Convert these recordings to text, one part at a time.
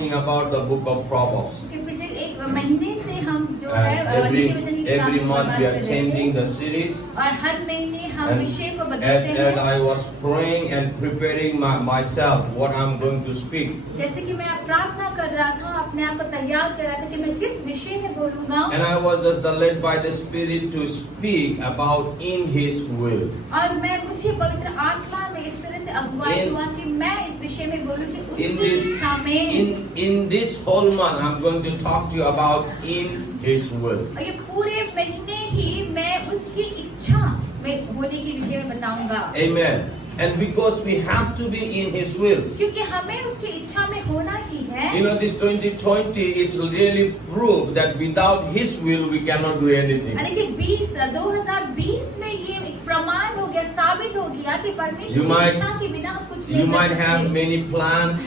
talking about the book of Proverbs. क्योंकि पिछले एक महीने से हम जो है And नीति वचन की किताब every पर month बात we कर are रहे changing थे। the series. और हर महीने हम And विषय को बदलते as हैं। I was praying and preparing myself what I'm going to speak, जैसे कि मैं प्रार्थना कर रहा था, अपने आप को तैयार कर रहा था कि मैं किस विषय में बोलूंगा। and I was just led by the Spirit to speak about in His will. और मुझे पवित्र आत्मा में इस तरह से अगुवाई हुआ कि मैं इस विषय में बोलूं कि In उनकी this इच्छा में। in this whole month, I'm going to talk to you about in His will. और ये पूरे महीने ही मैं उसकी इच्छा में होने के विषय में बताऊंगा। Amen. And because we have to be in His will. क्योंकि हमें उसकी इच्छा में होना ही है। You know, this 2020 is really proved that without His will we cannot do anything. देखिए 2020 में ये एक प्रमाण हो गया, साबित हो गया कि परमेश्वर की इच्छा के बिना हम कुछ नहीं You might कर have सकते। many plans.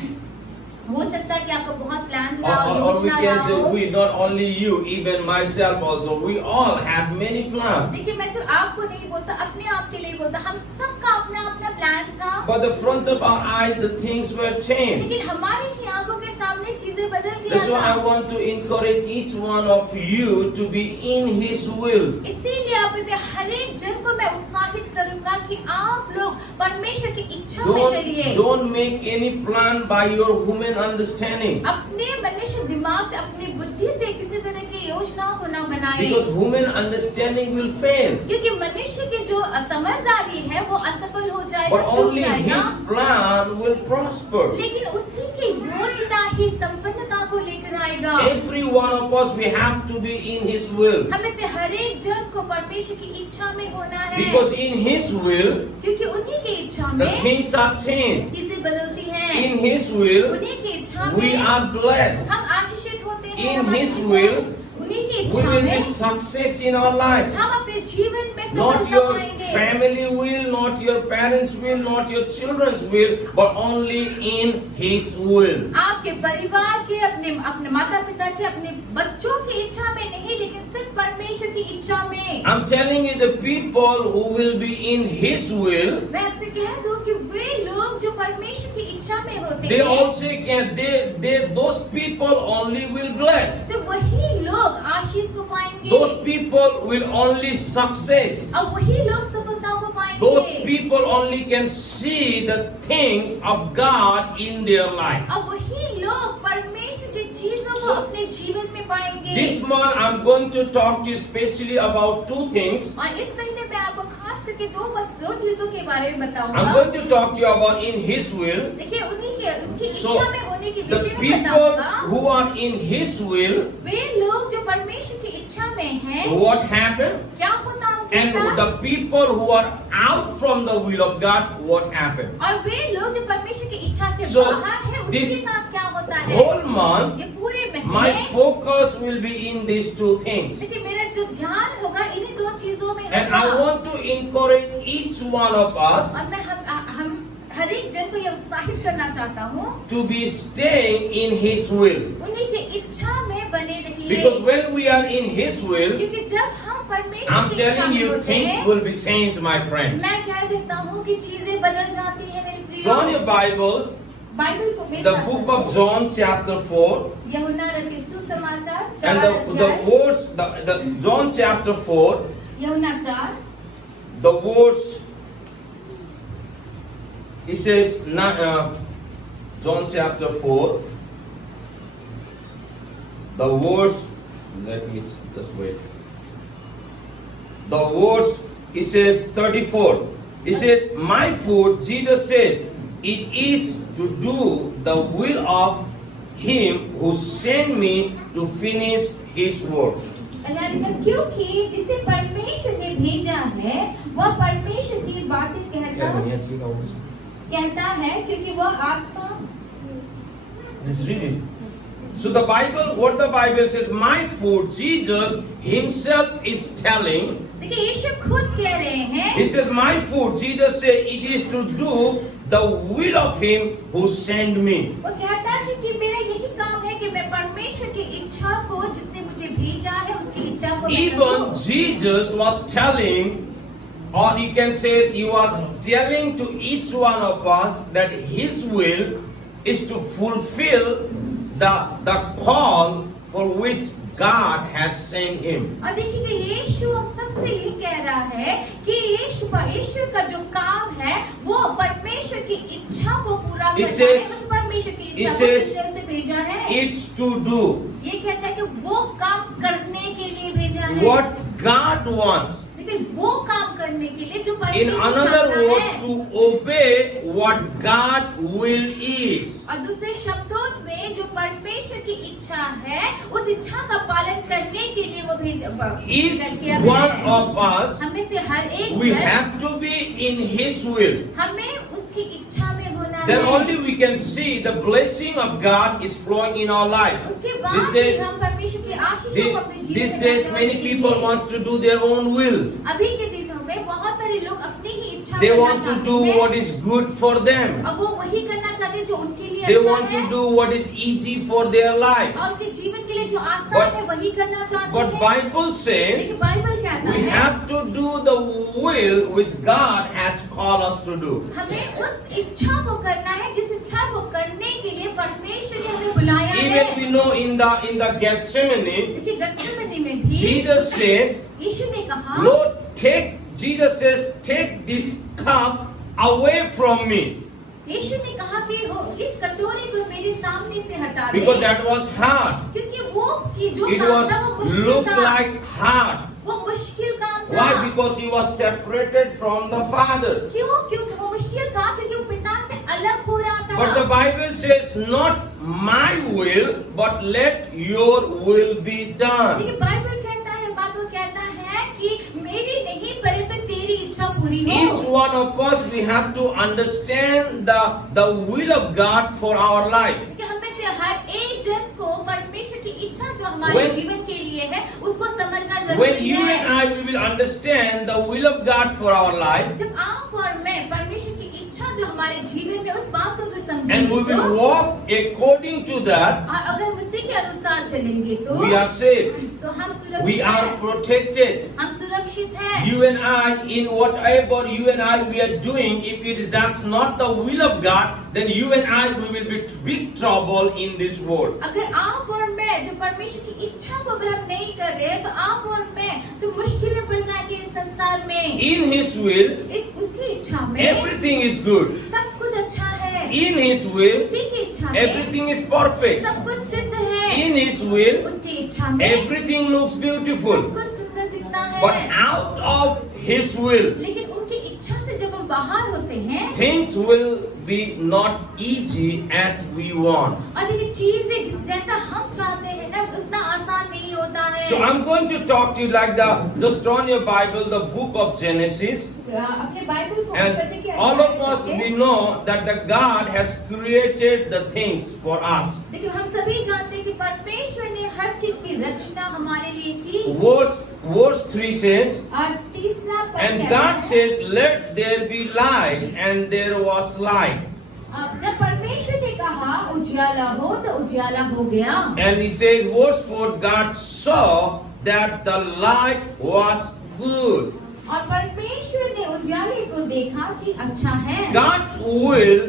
हो सकता है कि आपको बहुत plans Or we can say we, not only you, even myself also, we all have many plans. देखिए मैं सिर्फ आपको नहीं बोलता, अपने आप के लिए बोलता, हम सबका अपना अपना प्लान था। But the front of our eyes, the things were changed. लेकिन हमारी ही आंखों के सामने चीजें बदल गया That's why I था। want to encourage each one of you to be in His will. इसीलिए आप इसे हर एक जन को मैं उत्साहित करूंगा कि आप लोग परमेश्वर की इच्छा में चलिए। Don't make any plan by your human understanding. अपने मनुष्य दिमाग से, अपनी बुद्धि से किसी तरह की योजनाओं को न बनाए। Because human understanding will fail. क्योंकि मनुष्य की जो समझदारी है वो असफल हो जाएगा, But चूक only जाएगा। His plan will prosper. लेकिन उसी की योजना ही संपन्नता को लेकर आएगा। Every one of us, we have to be in His will. हमें से हर एक जन को परमेश्वर की इच्छा में होना है। Because in His will, क्योंकि उन्हीं की इच्छा the में things are changed. चीजें बदलती हैं। In His will, उन्हीं की इच्छा we में are blessed. हम आशीषित होते हैं। In हमारे His जीवन- will, उन्हीं की We इच्छा will be में success in our life. हम अपने जीवन में Not सफलता your पाएंगे। family will, not your parents' will, not your children's will, but only in His will. आपके परिवार के, अपने माता पिता के, अपने बच्चों की इच्छा में नहीं, लेकिन सिर्फ परमेश्वर की इच्छा में। I'm telling you, the people who will be in His will, मैं आपसे कह दूं कि वे लोग जो परमेश्वर की इच्छा में होते they हैं, also can, those people only will bless. सिर्फ वही लोग आशीष को पाएंगे। Those people will only success. और वही लोग सफलता को पाएंगे। Those people only can see the things of God in their life. और वही लोग परमेश्वर की चीजों को अपने जीवन में पाएंगे। This month I'm going to talk to you especially about two things. और इस महीने में आपको खास करके दो चीजों के बारे में बताऊंगा। I'm going to talk to you about in His will. देखिए उनकी So, इच्छा में होने की the विषय में people बताऊंगा। who are in His will, वे लोग जो परमेश्वर की इच्छा में हैं, what happened? क्या होता है उनके And साथ? the people who are out from the will of God, what happened? और वे लोग जो परमेश्वर की इच्छा से So, बाहर है, उनके this साथ क्या होता है? Whole month, ये पूरे my महीने focus will be in these two things. देखिए मेरा जो ध्यान होगा इन्हीं दो चीजों में And I होगा। want to encourage each one of us और मैं हम हर एक जन को ये उत्साहित करना चाहता हूँ, to be staying in His will. उन्हीं की इच्छा में बने रहिए। Because when we are in His will, क्योंकि जब हम परमेश्वर I'm की इच्छा telling में you, होते things हैं, will be changed, my friends. मैं कह देता हूँ कि चीजें बदल जाती हैं मेरे From your प्रियो। Bible, बाइबल को मेरे the साथ book पढ़ो। of John, chapter 4, यूहन्ना रचित सुसमाचार and 4 the अध्याय, verse, the John chapter 4, यूहन्ना 4 the verse, it says, John chapter 4, the verse, let me just wait. The verse, it says 34. It says, my food, Jesus says, it is to do the will of Him who sent me to finish His work. क्योंकि जिसे परमेश्वर ने भेजा है वह परमेश्वर की बातें कहता है क्योंकि वह आत्मा। Just read it. So the Bible, what the Bible says, my food, Jesus Himself is telling. देखिए यीशु खुद कह रहे हैं। He says, my food, Jesus said, it is to do the will of Him who sent me. वो कहता है कि मेरा यही काम है कि मैं परमेश्वर की इच्छा को, जिसने मुझे भेजा है, उसकी इच्छा को मैं Even करूं। Jesus was telling, or you can say He was telling to each one of us that His will is to fulfill the call for which God has sent him. और देखिए कि यीशु हम सबसे ये कह रहा है कि यीशु का जो काम है वो परमेश्वर की इच्छा को पूरा करना है। उस परमेश्वर की इच्छा को किस तरह से भेजा है? It's to do ये कहता है कि वो काम करने के लिए भेजा है। what God wants. लेकिन वो काम करने के लिए जो In परमेश्वर another चाहता word, है। to obey what God will is. और दूसरे शब्दों में जो परमेश्वर की इच्छा है उस इच्छा का पालन करने के लिए वो भेजा Each किया गया one है। of us, हमें से हर एक we जन have to be in His will. हमें उसकी इच्छा में होना Then है। only we can see the blessing of God is flowing in our life. उसके These बाद days, हम परमेश्वर की आशीषों को अपने जीवन these में days करने many के people लिए- wants to do their own will. अभी के दिनों में बहुत सारे लोग अपनी ही इच्छा They करना want to चाहते do हैं। what is good for them. अब वो वही करना चाहते हैं जो उनके लिए They अच्छा want है to do what is easy for their life. और उनके जीवन के लिए जो आसान But- है वही करना चाहते But हैं। Bible says लेकिन बाइबल कहता we है have to do the will which God has called us to do. हमें उस इच्छा को करना है जिस इच्छा को करने के लिए परमेश्वर ने हमें बुलाया है। Even we know in the Gethsemane, देखिए गत्सेमनी में भी Jesus says, यीशु ने कहा Lord, Jesus says, take this cup away from me. यीशु ने कहा कि इस कटोरे को मेरे सामने से हटा दे Because that was hard. क्योंकि वो चीज जो It काम was था वो मुश्किल look था like hard. वो मुश्किल काम था। Why? Because he was separated from the Father. क्यों क्यों वो मुश्किल था क्योंकि वो पिता से अलग हो रहा था। But the Bible says, not my will, but let your will be done. लेकिन बाइबल कहता है कि मेरी नहीं परंतु तेरी इच्छा पूरी Each हो। one of us, we have to understand the will of God for our life. कि हमें से हर एक जन को परमेश्वर की इच्छा जो हमारे When- जीवन के लिए है उसको समझना When जरूरी you है। and I, we will understand the will of God for our life, जब आप और मैं परमेश्वर की इच्छा जो हमारे जीवन में उस बात को अगर and समझेंगे we will तो walk according to that, और अगर हम उसी के अनुसार चलेंगे तो we are saved. तो हम We सुरक्षित are हैं। protected. हम सुरक्षित हैं। You and I, in whatever you and I we are doing, if it is that's not the will of God, then you and I we will be big trouble in this world. अगर आप और मैं जो परमेश्वर की इच्छा को अगर हम नहीं कर रहे तो आप और मैं तो मुश्किल में पड़ जाएंगे इस संसार में। In His will, इस उसकी इच्छा में everything is good. सब कुछ अच्छा है। In His will, उसी की इच्छा में everything is perfect. सब कुछ सिद्ध है। In His will, उसकी इच्छा में everything looks सब beautiful. कुछ सुंदर दिखता है। But out of His will, लेकिन उनकी इच्छा से जब हम बाहर होते हैं things will be not easy as we want. और देखिए चीजें जैसा हम चाहते हैं ना उतना आसान नहीं होता है। So I'm going to talk to you like just turn your Bible, the book of Genesis. अपने बाइबल को And पढ़ने के all of us, we know that the God has created the things for us. देखिए हम सभी जानते हैं कि परमेश्वर ने हर चीज की रचना हमारे लिए की। Verse 3 says, और तीसरा पद and कहता God है, says, let there be light, and there was light. अब जब परमेश्वर ने कहा उजियाला हो तो उजियाला हो गया। And he says, verse 4, God saw that the light was good. और परमेश्वर ने उजियाले को देखा कि अच्छा है। God's will,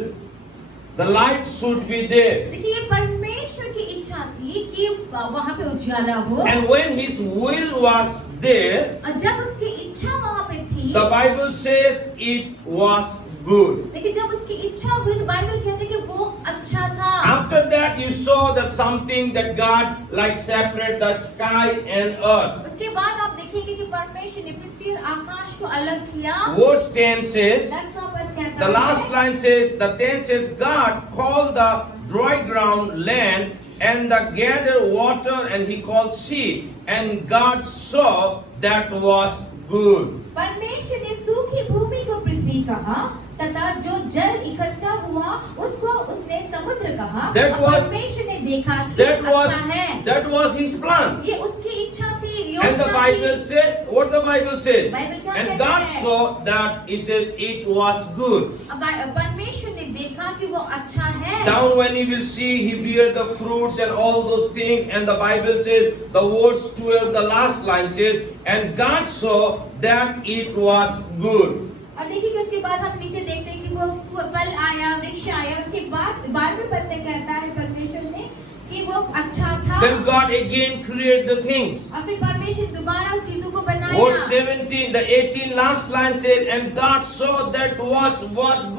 the light should be there. देखिए ये परमेश्वर की इच्छा थी कि वहाँ पे उजियाला हो। And when his will was there, और जब उसकी इच्छा वहाँ पे थी the Bible says it was good. लेकिन जब उसकी इच्छा हुई तो बाइबल कहते हैं कि वो अच्छा था। After that, you saw that something that God like separate the sky and earth. उसके बाद आप देखेंगे कि परमेश्वर ने पृथ्वी और आकाश को अलग किया। Verse 10 says, 10वां पद कहता the है, last line says, the 10 says, God called the dry ground land and the gathered water, and he called sea, and God saw that was good. परमेश्वर ने सूखी भूमि को पृथ्वी कहा तथा जो जल इकट्ठा हुआ उसको उसने समुद्र कहा। That और was- परमेश्वर ने देखा कि अच्छा है। That was his plan. ये उसकी इच्छा थी, And the योजना Bible थी। says, what the Bible says, Bible क्या and कहता God है? saw that, it says it was good. अब परमेश्वर ने देखा कि वो अच्छा है। Down when he will see, he bear the fruits and all those things, and the Bible says, the verse 12, the last line says, and God saw that it was good. और देखिए कि उसके बाद हम नीचे देखते हैं कि वो फल आया, वृक्ष आया। उसके बाद 12वें पद में कहता है परमेश्वर ने कि वो अच्छा था। Then God again created the things. और फिर परमेश्वर दोबारा उन चीजों को बनाया। Verse 17, the 18 last line says, and God saw that was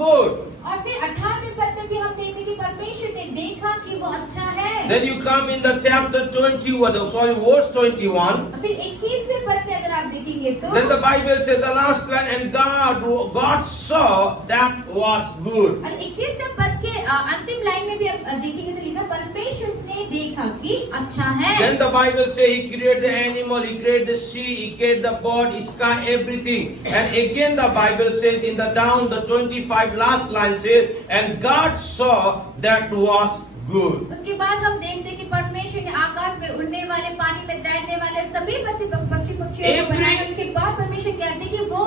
good. और फिर 18वें पद में भी हम देखते हैं कि परमेश्वर ने देखा कि वो अच्छा है। Then you come in the chapter 21, verse 21. और फिर 21वें पद में अगर आप देखेंगे तो Then the Bible says the last line, and God saw that was good. और 21वें पद के अंतिम लाइन में भी आप देखेंगे तो लिखा परमेश्वर ने देखा कि अच्छा है। Then the Bible says He created the animal, He created the sea, He created the bird, sky, everything. And again the Bible says in the 25 last line says, and God saw that was good. उसके बाद हम देखते हैं कि परमेश्वर ने आकाश में उड़ने वाले, पानी में तैरने वाले सभी पशु पक्षियों को बनाया। उसके बाद परमेश्वर कहते हैं कि वो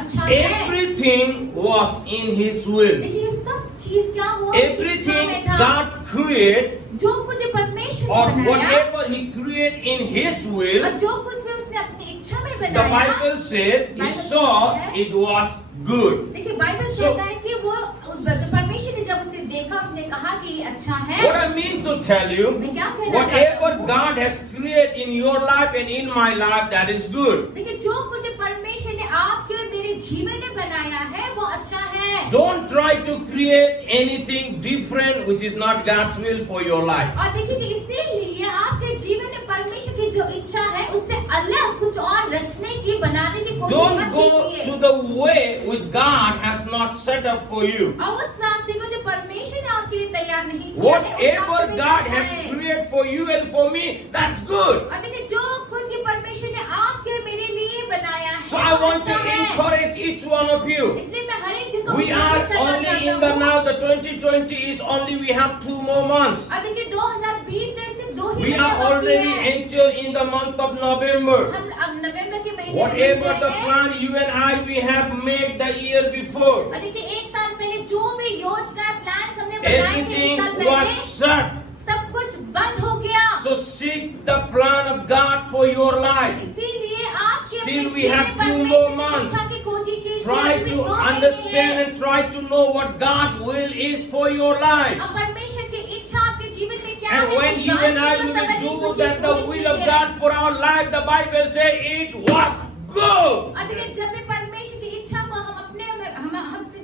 अच्छा है। Everything was in His will. देखिए सब चीज क्या हुआ? Everything God created, जो कुछ परमेश्वर or ने बनाया, whatever He created in His will, और जो कुछ भी उसने अपनी इच्छा में the बनाया, Bible says He saw it was good. देखिए बाइबल कहता है कि वो परमेश्वर ने जब उसे देखा उसने कहा कि ये अच्छा है। What I mean to tell you, मैं क्या कहना चाहता whatever हूँ? God has created in your life and in my life, that is good. देखिए जो कुछ परमेश्वर ने आपके और मेरे जीवन में बनाया है वो अच्छा है। Don't try to create anything different which is not God's will for your life. और देखिए कि इसीलिए आपके जीवन में परमेश्वर की जो इच्छा है उससे अलग कुछ और रचने की, बनाने की कोशिश Don't मत go कीजिए। to the way which God has not set up for you. और उस रास्ते को जो परमेश्वर ने आपके लिए तैयार नहीं किया है, उस Whatever रास्ते में God जाना has है। created for you and for me, that's good. और देखिए जो कुछ ये परमेश्वर ने आपके और मेरे लिए बनाया है So I वो want to अच्छा है। encourage each one of you. इसलिए मैं हर एक जन को We are उत्साहित करना only in चाहता the हूँ। now, the 2020 is only, we have 2 more months. और देखिए 2020 से सिर्फ 2 ही We महीने are बाकी already है। entered in the month of November. हम अब नवंबर के महीने में Whatever घुस the गए हैं। plan you and I we have made the year before, और देखिए एक साल पहले जो भी योजना प्लान हमने बनाए थे एक everything साल was पहले set. सब कुछ बंद हो गया। So seek the plan of God for your life. इसीलिए आपके Still अपने we जीवन have में 2 परमेश्वर more की months. इच्छा की खोजी कीजिए। Try अभी to 2 महीने understand हैं। and try to know what God's will is for your life. अब परमेश्वर की इच्छा आपके जीवन में क्या And है, when इसे you and I जानने will की do कोशिश that the will of कीजिए। God for our life, the Bible says it was good. और देखिए जब भी परमेश्वर की इच्छा को हम अपने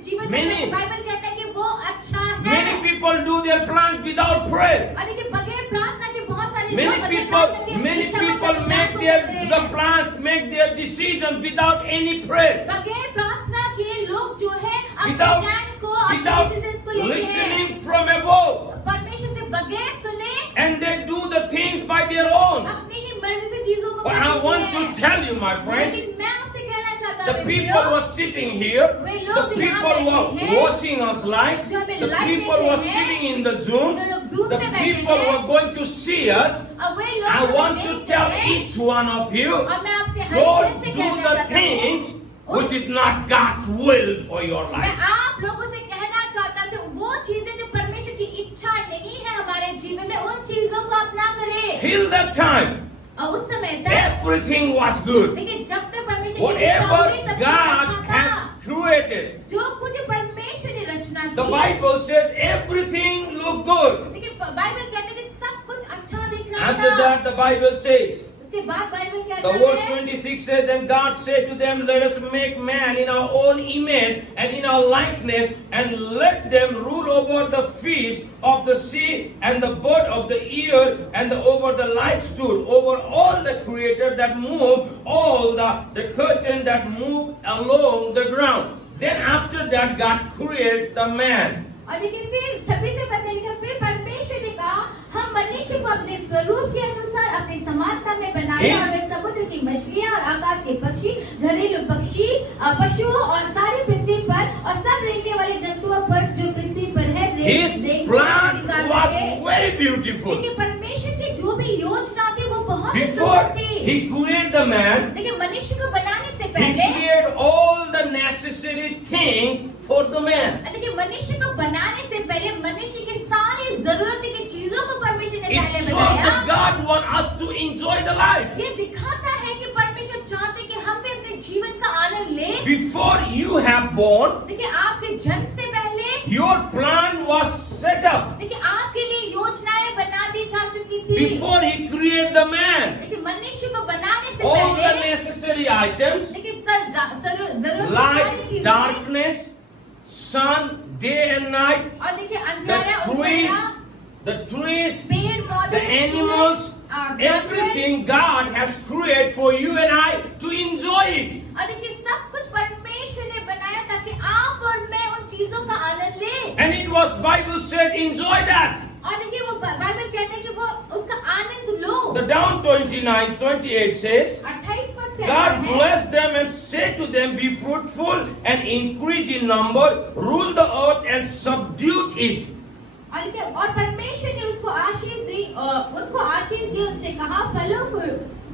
जीवन में Many- बाइबल कहता है कि वो अच्छा है। Many people do their plans without prayer. और देखिए बगैर प्रार्थना के बहुत सारे Many लोग बगैर प्रार्थना के people इच्छा को make प्लान their को करते हैं। the plans, make their decisions without any prayer, बगैर प्रार्थना के लोग जो है अपने without प्लान्स को अपने without डिसीजंस को लेते हैं listening from above, परमेश्वर से बगैर सुने and they do the things by their own. अपनी ही मर्जी से चीजों को But I करते want हैं। to tell you, my friends, लेकिन मैं आपसे कहना चाहता the हूँ people who are sitting here, the people who are watching us live, the people who are sitting in the Zoom, the people who are going to see us, अब वे लोग I जो want हमें to देखते tell हैं, each one of you, और मैं आपसे हर don't एक do से कहना the चाहता things हूँ, which is not God's will for your मैं life. आप लोगों से कहना चाहता हूँ कि वो चीजें जो परमेश्वर की इच्छा नहीं है हमारे जीवन में उन चीजों को आप ना करें। Till that time, और उस समय तक everything was good. लेकिन जब तक परमेश्वर की इच्छा Whatever हुई सब कुछ God अच्छा has था। created, जो कुछ परमेश्वर ने रचना the की, Bible says everything looked good. देखिए बाइबल कहते हैं कि सब कुछ अच्छा दिख रहा After था। that, the Bible says, उसके बाद बाइबल कहता the verse है 26 says, then God said to them, let us make man in our own image and in our likeness, and let them rule over the fish of the sea and the bird of the air and over the livestock, over all the creature that move, all the curtain that move along the ground. Then after that, God created the man. और देखिए फिर 26 पद में लिखा, फिर परमेश्वर ने कहा हम मनुष्य को अपने स्वरूप के अनुसार अपनी समानता में बनाए Yes. और वे समुद्र की मछलियां और आकाश के पक्षी, घरेलू पक्षी, पशुओं और सारी पृथ्वी पर और सब रहने वाले जंतुओं पर जो पृथ्वी पर है His plan was very beautiful. देखिए परमेश्वर की जो भी योजना थी वो बहुत ही Before सुंदर थी। he created the man, देखिए मनुष्य को बनाने से he पहले created all the necessary things for the man. देखिए मनुष्य को बनाने से पहले मनुष्य की सारी जरूरत की चीजों को परमेश्वर ने It पहले shows बनाया। that God wants us to enjoy the life. ये दिखाता है कि परमेश्वर चाहते कि हम भी अपने जीवन का आनंद लें। Before you have born, देखिए आपके जन्म से पहले your plan was set up. देखिए आपके लिए योजनाएं बना दी जा before he created the man, लेकिन मनुष्य को बनाने से all the पहले necessary items, लेकिन जरूरत की सारी light, चीजें, darkness, sun, day and night, और देखिए the अंधेरा trees, उजाला, the पेड़ पौधे, animals, everything God has created for you and I to enjoy it. और देखिए सब कुछ परमेश्वर ने बनाया ताकि आप और मैं उन चीजों का आनंद ले। And it was, Bible says, enjoy that. और देखिए वो बाइबल कहते हैं कि वो उसका आनंद लो। The down 29:28 says, 28 पद कहता God है, blessed them and said to them, be fruitful and increase in number, rule the earth and subdue it. और परमेश्वर ने उसको आशीष दी, उनको आशीष दी, उनसे कहा फलो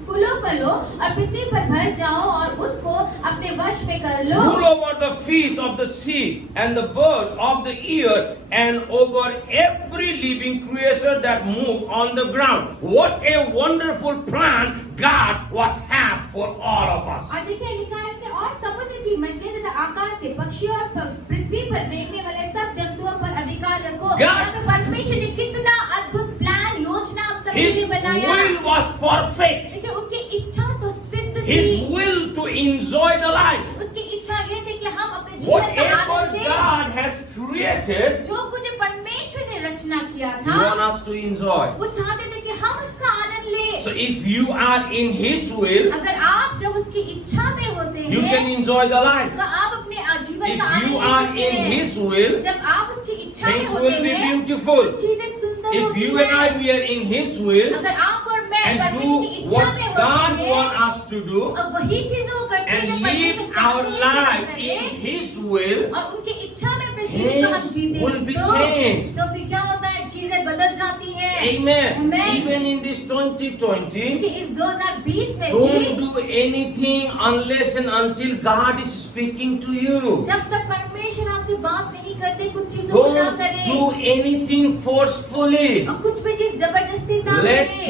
और पृथ्वी पर भर जाओ और उसको अपने वश में कर लो। Rule over the fish of the sea and the bird of the air and over every living creature that move on the ground. What a wonderful plan God was have for all of us. और देखिए लिखा है कि और समुद्र की मछली तथा आकाश के पक्षी और पृथ्वी पर रेंगने वाले सब जंतुओं पर अधिकार रखो। यहाँ पे परमेश्वर ने कितना अद्भुत प्लान योजना आप सबके His लिए बनाया। will was perfect. देखिए उनकी इच्छा तो सिद्ध His थी। will to enjoy the life. उनकी इच्छा ये थी कि हम अपने जीवन का Whatever आनंद लें। God has created, जो कुछ परमेश्वर ने रचना किया He था, wants us to enjoy. वो चाहते थे कि हम उसका आनंद लें। So if you are in His will, अगर आप जब उसकी इच्छा में होते you can हैं, enjoy the life. तो आप अपने जीवन If का आनंद you ले are सकते in हैं। His will, जब आप उसकी इच्छा में things होते will be हैं, beautiful. तो चीजें सुंदर If होती you and I हैं। we are in His will अगर आप और मैं and परमेश्वर do की इच्छा what में God होते wants हैं, us to do और वही चीजें वो करते हैं and जो live परमेश्वर our चाहते हैं life कि in हम करें, His will, और उनकी इच्छा में अपने जीवन को हम things जीते will be हैं, changed. तो फिर क्या होता है, चीजें बदल जाती हैं। Amen. Amen. Even in this 2020, कि इस 2020 में don't भी do anything unless and until God is speaking to you. जब तक परमेश्वर आपसे बात नहीं करते, कुछ चीजों को ना Don't करें, do anything forcefully. और कुछ भी चीज जबरदस्ती ना Let करें।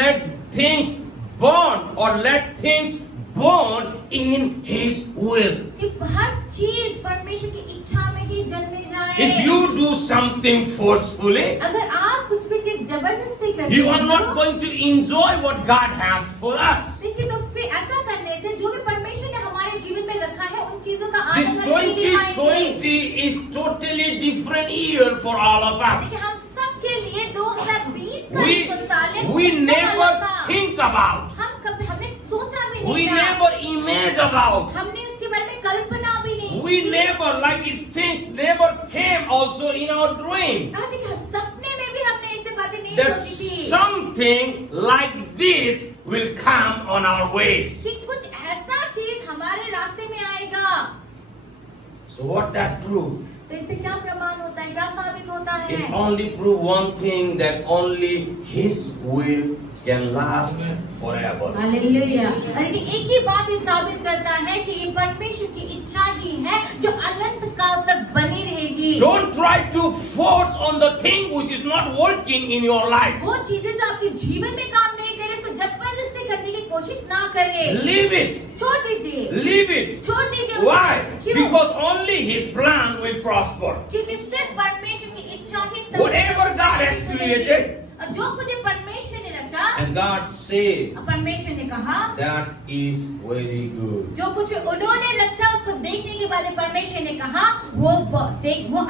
let things burn or let things born in His will. कि हर चीज परमेश्वर की इच्छा में ही जलने जाए। If you do something forcefully, अगर आप कुछ भी चीज जबरदस्ती करते you हैं, are not going to enjoy what God has for us. देखिए तो फिर ऐसा करने से जो भी परमेश्वर ने हमारे जीवन में रखा है, उन चीजों का This आनंद हम नहीं ले पाएंगे। 2020 is totally different year for all of us. देखिए हम सबके लिए 2020 का जो साल है, We एकदम अलग never था। think about. हमने सोचा भी We नहीं था, never imagine about. हमने उसके बारे में कल्पना भी नहीं We की। never, like its things never came also in our dream. हाँ, देखिए सपने में भी हमने ऐसे बातें नहीं That सोची थी something like this will come on our ways. कि कुछ ऐसा चीज हमारे रास्ते में आएगा। So what that proved? तो इससे क्या प्रमाण होता है, क्या साबित होता है? It's only prove one thing, that only His will can last forever. Hallelujah. यानी कि एक ही बात ये साबित करता है कि ये परमेश्वर की इच्छा ही है जो अनंत काल तक बनी रहेगी। Don't try to force on the thing which is not working in your life. वो चीजें जो आपके जीवन में काम नहीं करे, उसको जबरदस्ती करने की कोशिश ना करें। Leave it. छोड़ दीजिए, Leave it. छोड़ दीजिए उसको। Why? क्यों? Because only His plan will prosper. क्योंकि सिर्फ परमेश्वर की इच्छा ही सब Whatever God has created, और जो कुछ परमेश्वर ने रचा, and God said, परमेश्वर ने कहा that is very good. जो कुछ भी उन्होंने रचा उसको देखने के बाद परमेश्वर ने कहा वो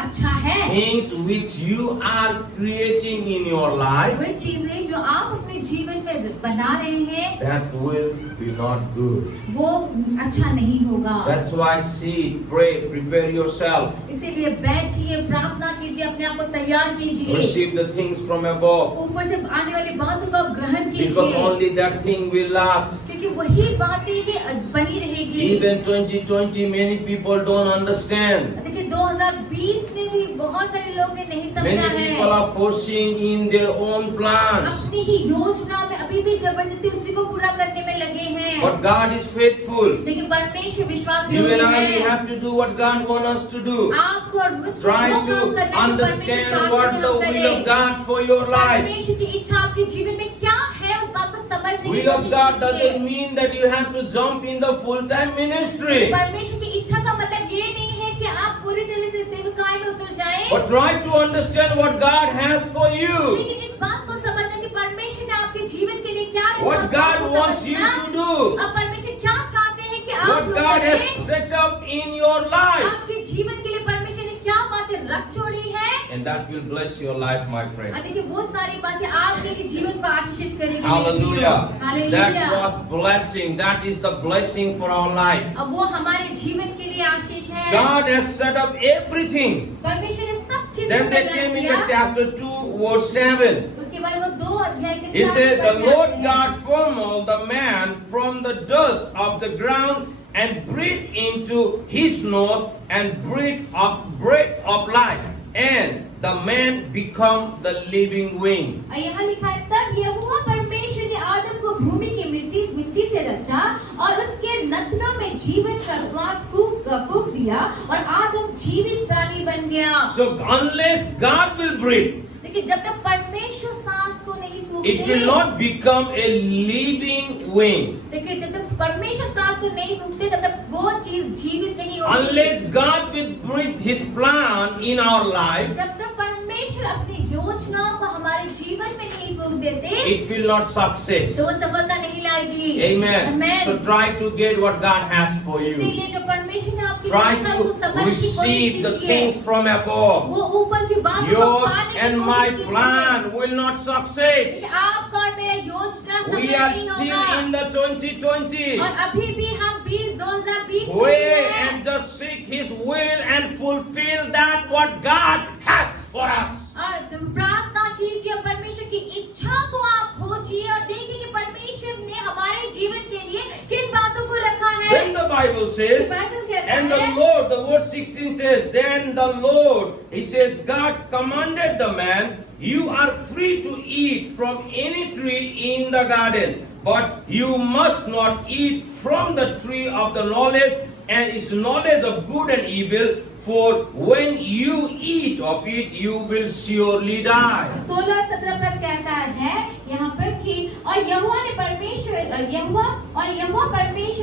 अच्छा है। Things which you are creating in your life, वो चीजें जो आप अपने जीवन में बना रहे हैं, that will be not good. वो अच्छा नहीं होगा। That's why see, pray, prepare yourself. इसीलिए बैठिए, प्रार्थना कीजिए, अपने आप को तैयार कीजिए, Receive the things from above. ऊपर से आने वाली बातों को आप ग्रहण Because कीजिए, only that thing will last. क्योंकि वही बातें ही बनी रहेगी। Even 2020, many people don't understand. देखिए 2020 में भी बहुत सारे लोग ने नहीं समझा Many people है, are forcing in their own plans. अपनी ही योजना में अभी भी जबरदस्ती उसी को पूरा करने में लगे हैं। But God is faithful. लेकिन परमेश्वर विश्वास You योग्य and I, we है। have to do what God wants us to do. आपको और मुझको Try वो to काम करना है जो परमेश्वर understand चाहते what हैं the हम will of करें। God for your life. परमेश्वर की इच्छा आपके जीवन में क्या है, उस बात को समझने की Will of कोशिश God कीजिए। doesn't mean that you have to jump in the full-time ministry. परमेश्वर की इच्छा का मतलब ये नहीं है कि आप पूरी तरह से सेवकाई में उतर जाएं, But try to understand what God has for you. लेकिन इस बात को समझना कि परमेश्वर What God wants you to do, अब परमेश्वर क्या चाहते हैं कि आप what लोग God has करें? set up in your life, आपके जीवन के लिए परमेश्वर ने क्या बातें रख छोड़ी है? and that will bless your life, my friends. देखिए बहुत सारी बातें आपके जीवन को आशीषित करेंगी। Hallelujah. That hallelujah. was blessing. That is the blessing for our life. अब वो हमारे जीवन के लिए आशीष है। God has set up everything. परमेश्वर ने सब चीज Then को they तैयार came in किया। chapter 2, verse 7. उसके बाद वो 2 अध्याय के He साथ said, बढ़ the जाते Lord हैं। God formed the man from the dust of the ground and breathed into his nose and breath of life. And the man become the living being. और यहाँ लिखा है तब यहोवा परमेश्वर ने आदम को भूमि की मिट्टी से रचा और उसके नथनों में जीवन का श्वास फूंक दिया और आदम जीवित प्राणी बन गया। So unless God will breathe, लेकिन जब तक परमेश्वर सांस को नहीं it will फूंकते, not become a living being. लेकिन जब तक परमेश्वर सांस को नहीं फूंकते तब तक वो चीज जीवित नहीं होती। Unless God will breathe His plan in our life, जब तक परमेश्वर अपनी योजनाओं को हमारे जीवन में नहीं फूंक देते, it will not success. तो वो सफलता नहीं लाएगी। Amen. Amen। So try to get what God has for you. इसीलिए जो परमेश्वर ने आपके Try लिए उसको to समझने की कोशिश receive the कीजिए। things from above. वो ऊपर की बातों को Your पाने की and my कोशिश कीजिए। plan will not success. कि आपका और मेरा योजना सफल We are नहीं still होगा। in the 2020. और अभी भी हम 2020 में Pray हैं। and just seek His will and fulfill that what God has for us. और तुम प्रार्थना कीजिए परमेश्वर की इच्छा को आप खोजिए और देखिए कि परमेश्वर ने हमारे जीवन के लिए किन बातों को रखा है। Then the Bible says, Bible कहता and the है, Lord, the verse 16 says, then the Lord, He says, God commanded the man, you are free to eat from any tree in the garden, but you must not eat from the tree of the knowledge and its knowledge of good and evil, for when you eat of it, you will surely die. 16 और 17 पद कहता है यहाँ पर कि और यहोवा परमेश्वर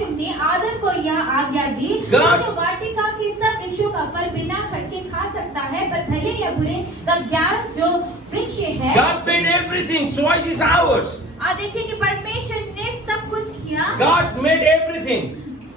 ने आदम को यह आज्ञा दी कि जो वाटिका की सब वृक्षों का फल बिना खटके खा सकता है, पर भले या बुरे का ज्ञान जो वृक्ष है। God made everything, choice is ours. देखिए कि परमेश्वर ने सब कुछ किया। God made everything.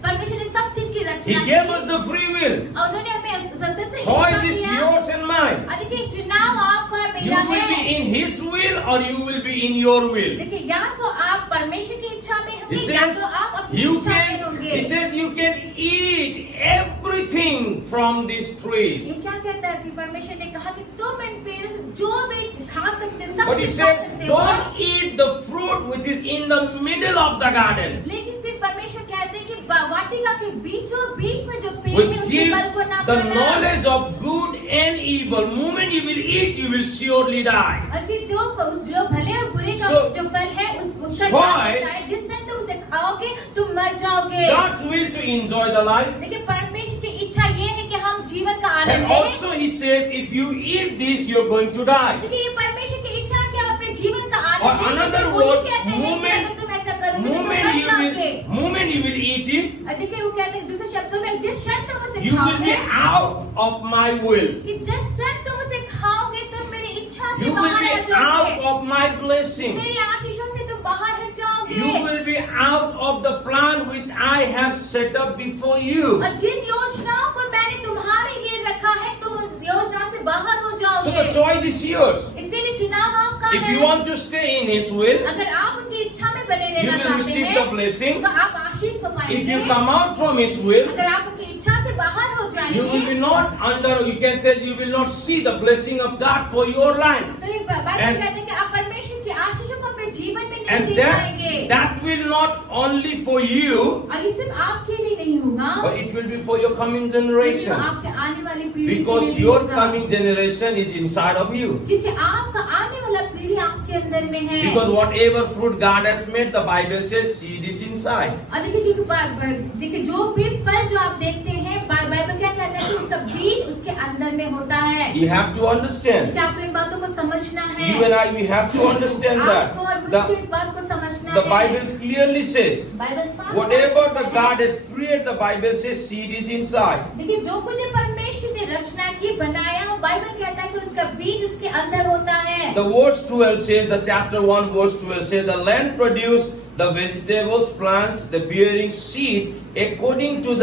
परमेश्वर ने सब चीज की He रचना gave की us the free will. और उन्होंने हमें स्वतंत्र Choice is दिया। yours and mine. देखिए चुनाव आपका और You मेरा will be है। in His will or you will be in your will. देखिए या तो आप परमेश्वर की इच्छा में He होंगे या says तो आप अपनी you इच्छा में can. होंगे। He says you can eat everything from these trees. ये क्या कहता है कि परमेश्वर ने कहा कि तुम इन पेड़ से जो भी खा सकते सब But He चीज खा says सकते हो। don't eat the fruit which is in the middle of the garden, लेकिन फिर परमेश्वर कहते हैं कि वाटिका के बीचों बीच में जो पेड़ which है उसके give फल को ना the खाना। knowledge of good and evil. Moment you will eat, you will surely die. और कि जो भले और बुरे का So, जो फल है उसका choice- ज्ञान होता है। जिस क्षण तुम उसे खाओगे तुम मर जाओगे। God's will to enjoy the life. देखिए परमेश्वर की इच्छा ये है कि हम जीवन का आनंद And लें। also He says, if you eat this, you're going to die. देखिए ये परमेश्वर की इच्छा है कि हम अपने जीवन का Or आनंद लें। another लेकिन वो ये word, कहते हैं कि moment- अगर तुम ऐसा करोगे तो तुम मर जाओगे। moment you will eat it, और देखिए वो कहते हैं दूसरे शब्दों में जिस क्षण तुम उसे you will be खाओगे out of my will. कि जिस क्षण तुम उसे खाओगे तुम मेरी इच्छा से You will बाहर be आ जाओगे। out of my blessing. मेरी आशीषों से तुम बाहर हट जाओगे। You will be out of the plan which I have set up before you. और जिन योजनाओं को मैंने तुम्हारे लिए रखा है तुम उस योजना से बाहर हो So जाओगे। the choice is yours. इसीलिए चुनाव आपका If है। you want to stay in His will, अगर आप उनकी इच्छा में बने you रहना will चाहते receive हैं the blessing. तो आप आशीष को If you पाएंगे। come out from His will, अगर आप उनकी इच्छा से बाहर हो you will be जाएंगे not under, you can say you will not see the blessing of God for your life. तो ये बाइबल And- कहते हैं कि आप परमेश्वर की आशीषों को अपने जीवन में नहीं And देख पाएंगे। that will not only for you, और ये सिर्फ आपके लिए नहीं होगा but it will be for your coming लेकिन generation. आपके आने वाली पीढ़ी के Because लिए भी your होगा। coming generation is inside of you. क्योंकि आपका आने वाला पीढ़ी आपके अंदर में है। Because whatever fruit God has made, the Bible says seed is inside. और देखिए क्योंकि देखिए जो भी फल जो आप देखते हैं बाइबल क्या कहता है कि उसका बीज उसके अंदर में होता है। You have to understand. देखिए आपको इन बातों को समझना है। You and I, we have to understand आपको और that. मुझको इस बात को समझना The है। Bible clearly says, बाइबल साफ-साफ whatever the कहता है। God has created, the Bible says seed is inside. देखिए जो कुछ ये परमेश्वर ने रचना की बनाया बाइबल कहता है कि उसका बीज उसके अंदर होता है। The verse 12 says, the chapter 1 verse 12 says, the land produced the vegetables, plants, the bearing seed according to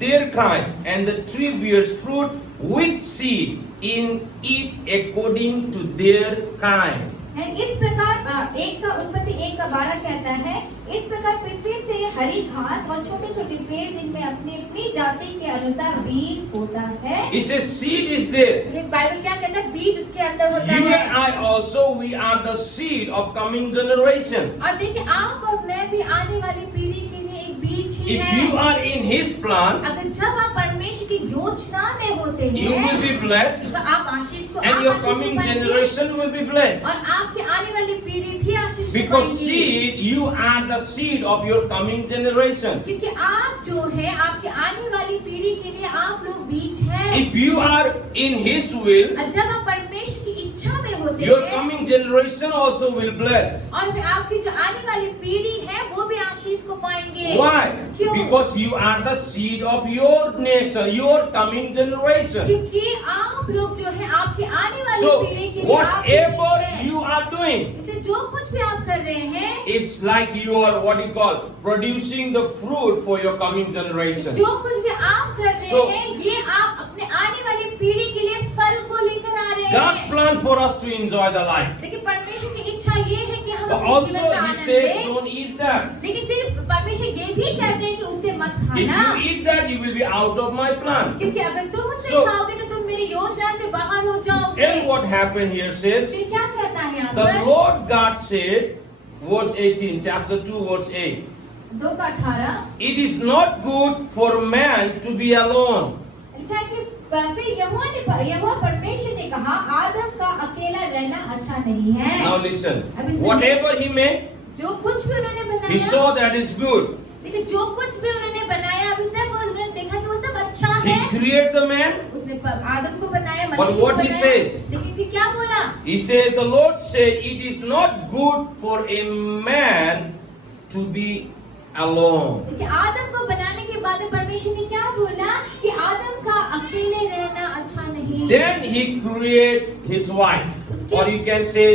their kind, and the tree bears fruit with seed in it according to their kind. इस प्रकार एक का उत्पत्ति 1:12 कहता है, इस प्रकार पृथ्वी से हरी घास और छोटे छोटे पेड़ जिनमें अपनी अपनी जाति के अनुसार बीज होता है। It says seed is there. Bible क्या कहता है? बीज उसके अंदर होता You है। and I also, we are the seed of coming generation. और देखिए, आप और मैं भी आने वाली पीढ़ी के लिए एक बीज ही If है। you are in His plan, अगर जब आप परमेश्वर की योजना में होते you हैं, will be blessed, तो आप आशीष को and your coming generation will be blessed. और आपकी आने वाली पीढ़ी भी आशीष को Because पाएगी। seed, you are the seed of your coming generation. क्योंकि आप जो है, आपके आने वाली पीढ़ी के लिए आप लोग बीज हैं। If you are in His will, और जब आप परमेश्वर की इच्छा में होते your हैं, coming generation also will bless. और फिर आपकी जो आने वाली पीढ़ी है वो भी आशीष को पाएंगे। Why? क्यों? Because you are the seed of your nation, your coming generation. क्योंकि आप लोग जो है, आपकी आने वाली So, पीढ़ी के लिए आप whatever बीज हैं। you are doing, इसलिए जो कुछ भी आप कर रहे हैं, it's like you are what you call producing the fruit for your coming generation. जो कुछ भी आप कर रहे So- हैं, ये आप अपने आने वाली पीढ़ी के लिए फल को लेकर आ रहे God's हैं। plan for us to enjoy the life. लेकिन परमेश्वर की इच्छा ये है कि हम But अपने also जीवन का He आनंद says, लें। don't eat that. लेकिन फिर परमेश्वर ये भी कहते हैं कि उससे मत If खाना, you eat that, you will be out of my plan. क्योंकि अगर तुम उससे So- खाओगे तो तुम मेरी योजना से बाहर हो जाओगे। And what happened here says, फिर क्या कहता है यहाँ the पर? Lord God said, verse 18, chapter 2, verse 8, 2:18 it is not good for man to be alone. लिखा है कि फिर यहोवा परमेश्वर ने कहा, आदम का अकेला रहना अच्छा नहीं है। Now listen, अभी सुनिए। whatever He made, जो कुछ भी उन्होंने He बनाया, saw that is good. लेकिन जो कुछ भी उन्होंने बनाया अभी तक उन्होंने देखा कि वो सब अच्छा He है। created the man. उसने आदम को बनाया, But मनुष्य को what he बनाया, says? लेकिन फिर क्या बोला? He says, the Lord said, it is not good for a man to be alone. देखिए, आदम को बनाने के बाद परमेश्वर ने क्या बोला कि आदम का अकेले रहना अच्छा नहीं। Then He created his wife, or you can say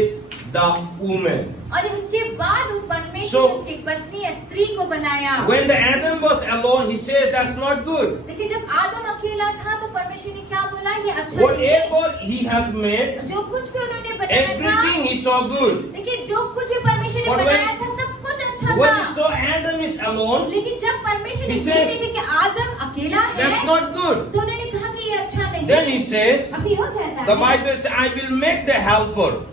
the woman. और उसके बाद परमेश्वर So- ने उसकी पत्नी या स्त्री को बनाया। When the Adam was alone, He says that's not good. देखिए, जब आदम अकेला था तो परमेश्वर ने क्या बोला? ये अच्छा नहीं है। Whatever He has made, जो कुछ भी उन्होंने बनाया था, everything He saw good. देखिए जो कुछ भी परमेश्वर ने But when- बनाया था सब कुछ अच्छा When He था। saw Adam is alone, लेकिन जब परमेश्वर ने He ये says, देखा कि आदम अकेला है, that's not good. तो उन्होंने कहा कि ये अच्छा नहीं। Then He says, अभी वो कहता the है, Bible says, I will make the helper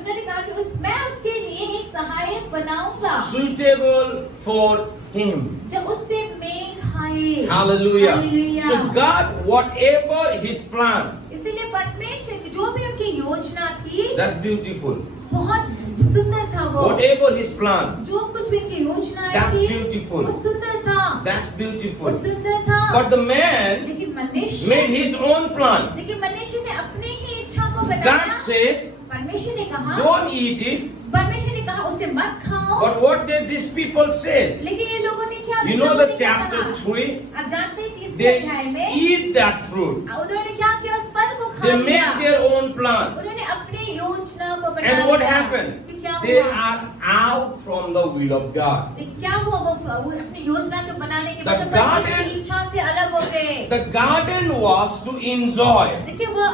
उन्होंने कहा कि मैं उसके लिए एक सहायक बनाऊंगा suitable for him. जब उससे मेल खाए। Hallelujah. Hallelujah. So God, whatever His plan, इसीलिए परमेश्वर की जो भी उनकी योजना थी, that's beautiful. बहुत सुंदर था वो। Whatever His plan, जो कुछ भी उनकी योजना That's थी, beautiful. वो सुंदर था। that's वो beautiful. सुंदर था। But the man लेकिन मनुष्य, made his own plan. लेकिन मनुष्य ने अपने ही इच्छा को God बनाया। says, परमेश्वर ने कहा, don't eat it. परमेश्वर ने कहा उसे मत खाओ। But what did these people say? लेकिन ये लोगों ने क्या? You ये know लोगों the ने क्या chapter कहा? 3? आप जानते हैं 30 They अध्याय में eat that fruit. उन्होंने क्या किया? उस फल को खा They लिया। make their own plan. उन्होंने अपनी योजना को बना And what लिया। happened? फिर क्या They हुआ? are out from the will of God. क्या हुआ? वो अपनी योजना को बनाने के The बाद परमेश्वर garden- की इच्छा से अलग हो गए। The garden was to enjoy. देखिए, वो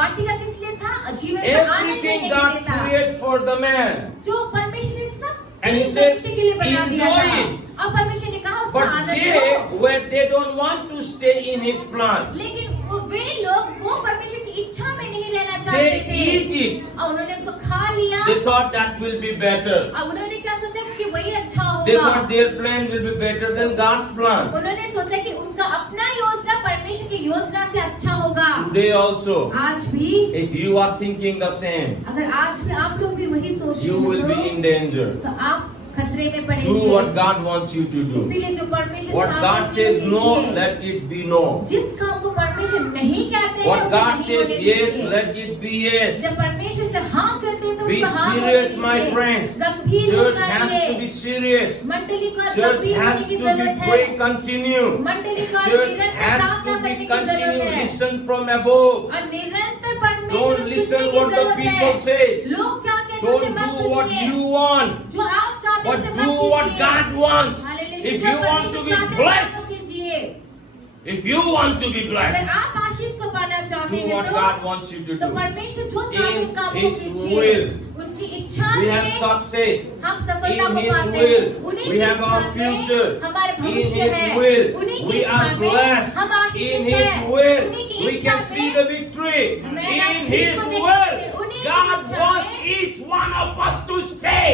वाटिका किस लिए था? जीवन का आनंद Everything लेने के God लिए था। created for the man. जो परमेश्वर ने सब And He चीज says, मनुष्य के लिए बना दिया enjoy था। it. और परमेश्वर ने कहा उसका But Anand low. they don't want to stay in His plan. लेकिन वे लोग वो परमेश्वर की इच्छा में नहीं रहना They चाहते थे। eat it. और उन्होंने उसको खा लिया। They thought that will be better. और उन्होंने क्या सोचा कि वही अच्छा They होगा। thought their plan will be better than God's plan. उन्होंने सोचा कि उनका अपना योजना परमेश्वर की योजना से अच्छा होगा। Today also, आज भी if you are thinking the same, अगर आज भी आप लोग भी वही सोच you will रहे be हो, in danger. तो आप खतरे में Do पड़ेंगे। what God wants you to do. इसीलिए जो परमेश्वर What चाहते God हैं, says उसे no, कीजिए। let it be no. जिस काम को परमेश्वर नहीं कहते हैं, What उसे God नहीं says होने yes, दीजिए। let it be yes. जब परमेश्वर से हाँ करते हैं तो Be उसको हाँ होने serious, my दीजिए। friends. गंभीर हो Church has to be जाइए। serious. मंडली को Church गंभीर has होने की to be जरूरत है। pray continue. मंडली को Church निरंतर has प्रार्थना to be करने की जरूरत continue. है। Listen from above. और निरंतर परमेश्वर Don't से listen listen सीखने की what the जरूरत है। people says. लोग क्या कहते हैं उसे Don't मत do what सुनिए। you want, जो आप चाहते हैं but उसे do मत what कीजिए। God wants. हालेलुया, If जो you want to परमेश्वर be चाहते हैं blessed, वो कीजिए। if you want to be अगर blessed, आप आशीष को पाना चाहते do हैं what God wants you to तो do. परमेश्वर जो चाहते हैं In उन कामों His को कीजिए। will. उनकी इच्छा We have में success. हम सफलता In को His पाते will, हैं। उन्हीं we की have इच्छा our में future. हमारे In भविष्य His है। will, उन्हीं की we इच्छा are में blessed. हम आशीषित In हैं। His will, उन्हीं की we इच्छा can see में the victory. मैं In आप His ठीक को देख will, सकते हैं। उन्हीं की God इच्छा wants में each one of us to stay.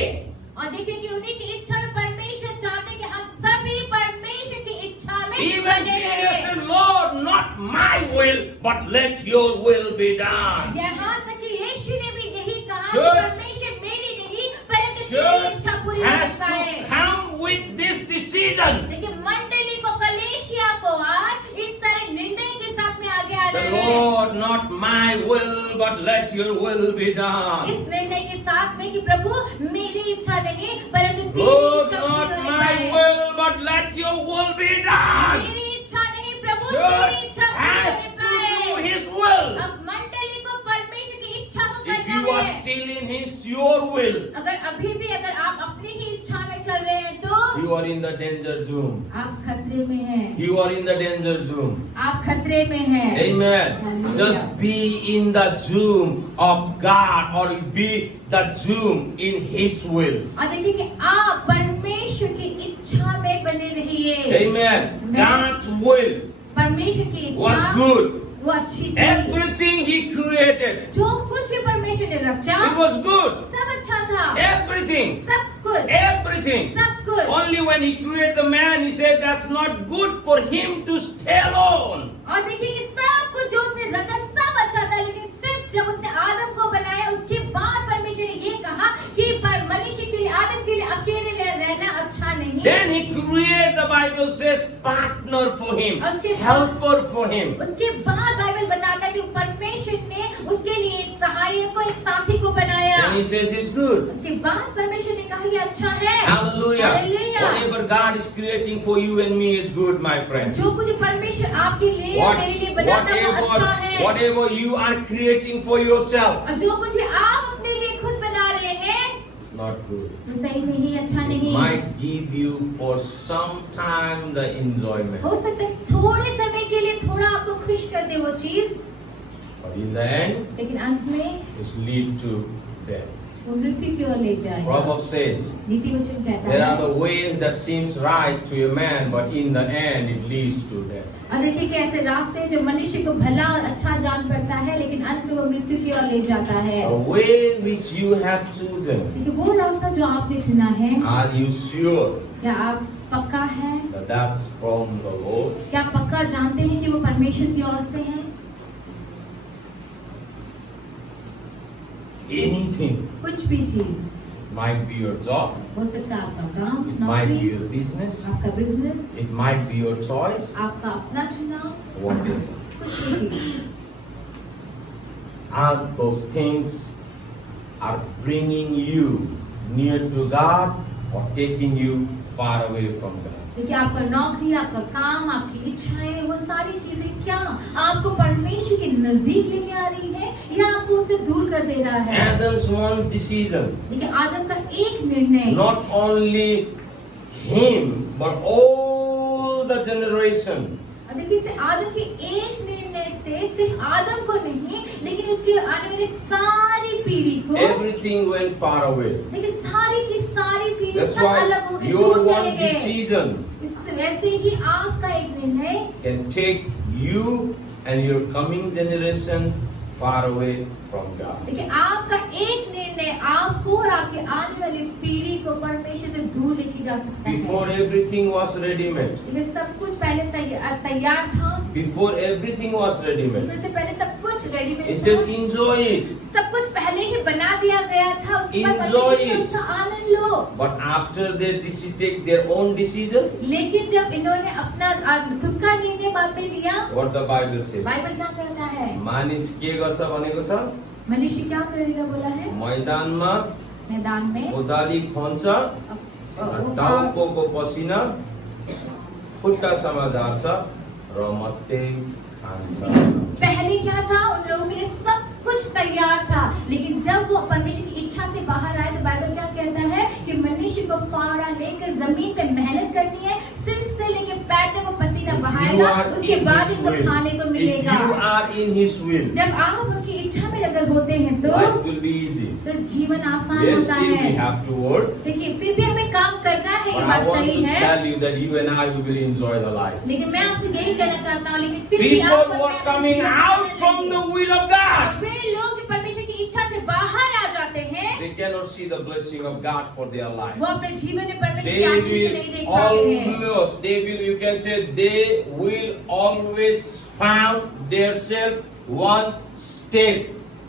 और देखिए कि उन्हीं की इच्छा में परमेश्वर चाहते हैं कि हम सभी परमेश्वर की इच्छा में Even बने Jesus रहें। said, Lord, not my will, but let your will be done. यहाँ तक कि यीशु ने भी यही कहा कि Church- परमेश्वर मेरी नहीं परंतु तेरी Church इच्छा पूरी has करता है। to come with this decision. देखिए मंडली को कलेशिया को आज इस सारे निर्णय के साथ में आगे आना The है। Lord, not my will, but let your will be done. इस निर्णय के साथ में कि प्रभु मेरी इच्छा नहीं परंतु तेरी Lord, इच्छा not पूरी होनी my चाहिए। will, but let your will be done. मेरी इच्छा नहीं प्रभु Church तेरी इच्छा पूरी has होनी to पाए। do His will. अब मंडली को परमेश्वर की इच्छा को If करना you are है। still in your will, अगर अभी भी अगर आप अपनी ही इच्छा में चल रहे हैं तो you are in the danger zone. आप खतरे में हैं। You are in the danger zone. आप खतरे में हैं। Amen. Hallelujah. Just be in the zoom of God, or be the zoom in His will. और देखिए कि आप परमेश्वर की इच्छा में बने रहिए। Amen. God's will परमेश्वर की was इच्छा good. वो अच्छी थी। Everything He created, जो कुछ भी परमेश्वर ने रचा it was good. सब अच्छा था। Everything. सब कुछ Everything. सब कुछ। Only when He created the man, He said that's not good for him to stay alone. और देखिए कि सब कुछ जो उसने रचा सब अच्छा था लेकिन सिर्फ जब उसने आदम को बनाया उसके बाद परमेश्वर ने ये कहा कि मनुष्य के लिए आदम के लिए अकेले रहना अच्छा नहीं। Then He created, the Bible says, partner for him, उसके helper for him. उसके बाद बाइबल बताता है कि परमेश्वर ने उसके लिए एक सहायक को एक साथी को बनाया। And He says it's good. उसके बाद परमेश्वर ने कहा ये अच्छा है। Hallelujah. Hallelujah. Whatever God is creating for you and me is good, my friend. जो कुछ परमेश्वर आपके लिए और मेरे लिए बनाता है वो अच्छा है। Whatever you are creating for yourself, और जो कुछ भी आप अपने लिए खुद बना रहे हैं it's not good. वो सही नहीं, अच्छा नहीं। Might give you for some time the enjoyment, हो सकता है थोड़े समय के लिए थोड़ा आपको खुश कर दे वो चीज, but in the end, लेकिन अंत में it's lead to death. वो मृत्यु की ओर ले जाएगा। Proverbs says, नीति वचन कहता there are है। the ways that seems right to a man, but in the end it leads to death. और देखिए कि ऐसे रास्ते हैं जो मनुष्य को भला और अच्छा जान पड़ता है लेकिन अंत में वो मृत्यु की ओर ले जाता है। The way which you have chosen, देखिए वो रास्ता जो आपने चुना है are you sure क्या आप पक्का है? that that's from the Lord? क्या आप पक्का जानते हैं कि वो परमेश्वर की ओर से है? Anything. कुछ भी चीज, Might be your job, हो सकता है आपका काम, it might be नौकरी, your business, आपका business, it might be your choice, आपका अपना चुनाव, whatever. कुछ भी चीज। All those things are bringing you near to God or taking you far away from God. देखिए आपका नौकरी, आपका काम, आपकी इच्छाएं, वो सारी चीजें क्या आपको परमेश्वर के नजदीक लेके आ रही है या आपको उनसे दूर कर दे रहा है? Adam's one decision, देखिए आदम का एक निर्णय, not only him but all the generation. और देखिए इसे आदम के एक निर्णय से सिर्फ आदम को नहीं लेकिन उसकी आने वाली सारी पीढ़ी को, Everything went far away. देखिए सारी की सारी पीढ़ी That's सब अलग हो why गई, your दूर चले one गए। decision इस वैसे ही आपका एक निर्णय can take you and your coming generation far away from God. देखिए आपका एक निर्णय आपको और आपके आने वाली पीढ़ी को परमेश्वर से दूर लेके जा सकता है। Before everything was ready-made. देखिए सब कुछ पहले तैयार था, Before everything was ready-made. इससे पहले सब कुछ रेडीमेड It says था, enjoy it. सब कुछ पहले ही बना दिया गया था, उसके बाद Enjoy परमेश्वर ने it. उसका आनंद लो। But after they take their own decision, लेकिन जब इन्होंने अपना खुद का निर्णय बाद में लिया, what the Bible says. Bible क्या कहता है? मानिस के गर्छ भनेको छ मनुष्य क्या करेगा बोला है? मैदानमा मैदान में कोदाली खन्छ, टाउकोको पसिना खुट्टासम्म झार्छ र मत्तै खान्छ। पहले क्या था? उन लोगों के लिए सब कुछ तैयार मनुष्य को फावड़ा लेकर जमीन पे मेहनत करनी है, सिर से लेकर पैर तक वो पसीना बहाएगा, उसके बाद ही सब खाने को मिलेगा। If you are in His will, जब आप उनकी इच्छा में अगर होते हैं life will be easy. तो जीवन आसान Yes, होता still we है। have to work. देखिए फिर भी हमें काम करना है, ये But I बात want सही to है, tell you that you and I will enjoy the life. लेकिन मैं आपसे यही कहना चाहता हूँ, लेकिन फिर भी आप People who are coming out from the will of God, वे लोग जो परमेश्वर की इच्छा से बाहर आ जाते हैं, they cannot see the blessing of God for their life. वो अपने जीवन में परमेश्वर They की आशीष को नहीं देख पाते हैं। you can say, they will always found themselves one step